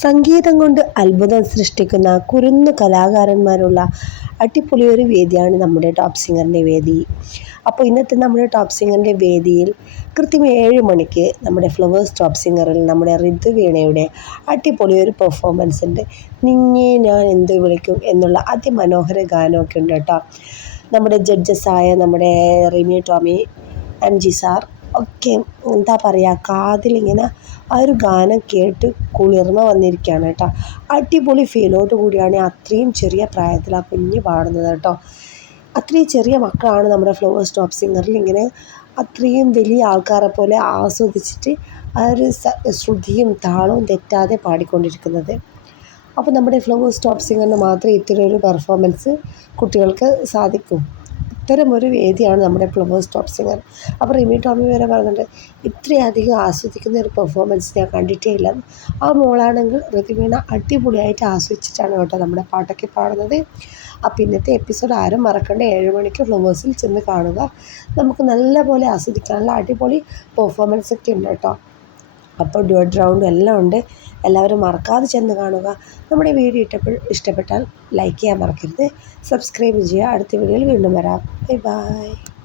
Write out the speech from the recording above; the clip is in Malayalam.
സംഗീതം കൊണ്ട് അത്ഭുതം സൃഷ്ടിക്കുന്ന കുരുന്ന് കലാകാരന്മാരുള്ള അടിപൊളി ഒരു വേദിയാണ് നമ്മുടെ ടോപ്പ് സിംഗറിന്റെ വേദി. അപ്പോൾ ഇന്നത്തെ നമ്മുടെ ടോപ്പ് സിംഗറിന്റെ വേദിയിൽ കൃത്യം ഏഴ് മണിക്ക് നമ്മുടെ ഫ്ലവേഴ്സ് ടോപ്പ് സിംഗറിൽ നമ്മുടെ ഋതു വീണയുടെ അടിപൊളി ഒരു പെർഫോമൻസ് ഉണ്ട്. ഞാൻ എന്ത് വിളിക്കും എന്നുള്ള അതിമനോഹര ഗാനമൊക്കെ ഉണ്ട് കേട്ടോ. നമ്മുടെ ജഡ്ജസ് ആയ നമ്മുടെ Rimi Tomy M G sir ഒക്കെ എന്താ പറയുക കാതിലിങ്ങനെ ആ ഒരു ഗാനം കേട്ട് കുളിർമ വന്നിരിക്കുകയാണ് കേട്ടോ. അടിപൊളി ഫീലോട് കൂടിയാണ് അത്രയും ചെറിയ പ്രായത്തിൽ ആ കുഞ്ഞ് പാടുന്നത് കേട്ടോ. അത്രയും ചെറിയ മക്കളാണ് നമ്മുടെ ഫ്ലവർ സ്റ്റോപ്പ് സിംഗറിൽ ഇങ്ങനെ അത്രയും വലിയ ആൾക്കാരെ പോലെ ആസ്വദിച്ചിട്ട് ആ ഒരു ശ്രുതിയും താളവും തെറ്റാതെ പാടിക്കൊണ്ടിരിക്കുന്നത്. അപ്പോൾ നമ്മുടെ ഫ്ലവർ സ്റ്റോപ്പ് സിംഗറിന് മാത്രമേ ഇത്തരം ഒരു പെർഫോമൻസ് കുട്ടികൾക്ക് സാധിക്കും. ഇത്തരമൊരു വേദിയാണ് നമ്മുടെ ഫ്ലവേഴ്സ് ടോപ്പ് സിംഗർ. അപ്പോൾ റിമി ടോമി വരെ പറഞ്ഞിട്ട് ഇത്രയധികം ആസ്വദിക്കുന്ന ഒരു പെർഫോമൻസ് ഞാൻ കണ്ടിട്ടേ ഇല്ല ആ മോളാണെങ്കിൽ ഋതുവീണ അടിപൊളിയായിട്ട് ആസ്വദിച്ചിട്ടാണ് കേട്ടോ നമ്മുടെ പാട്ടൊക്കെ പാടുന്നത്. അപ്പോൾ ഇന്നത്തെ എപ്പിസോഡ് ആരും മറക്കണ്ട. ഏഴ് മണിക്ക് ഫ്ലവേഴ്സിൽ ചെന്ന് കാണുക. നമുക്ക് നല്ലപോലെ ആസ്വദിക്കാനുള്ള അടിപൊളി പെർഫോമൻസ് ഒക്കെ ഉണ്ട് കേട്ടോ. അപ്പോൾ ഡ്യുവറ്റ് റൗണ്ടും എല്ലാം ഉണ്ട്. എല്ലാവരും മറക്കാതെ ചെന്ന് കാണുക. നമ്മുടെ വീഡിയോ ഇഷ്ടപ്പെ ഇഷ്ടപ്പെട്ടാൽ ലൈക്ക് ചെയ്യാൻ മറക്കരുത്. സബ്സ്ക്രൈബ് ചെയ്യുക. അടുത്ത വീഡിയോയിൽ വീണ്ടും വരാം. Bye bye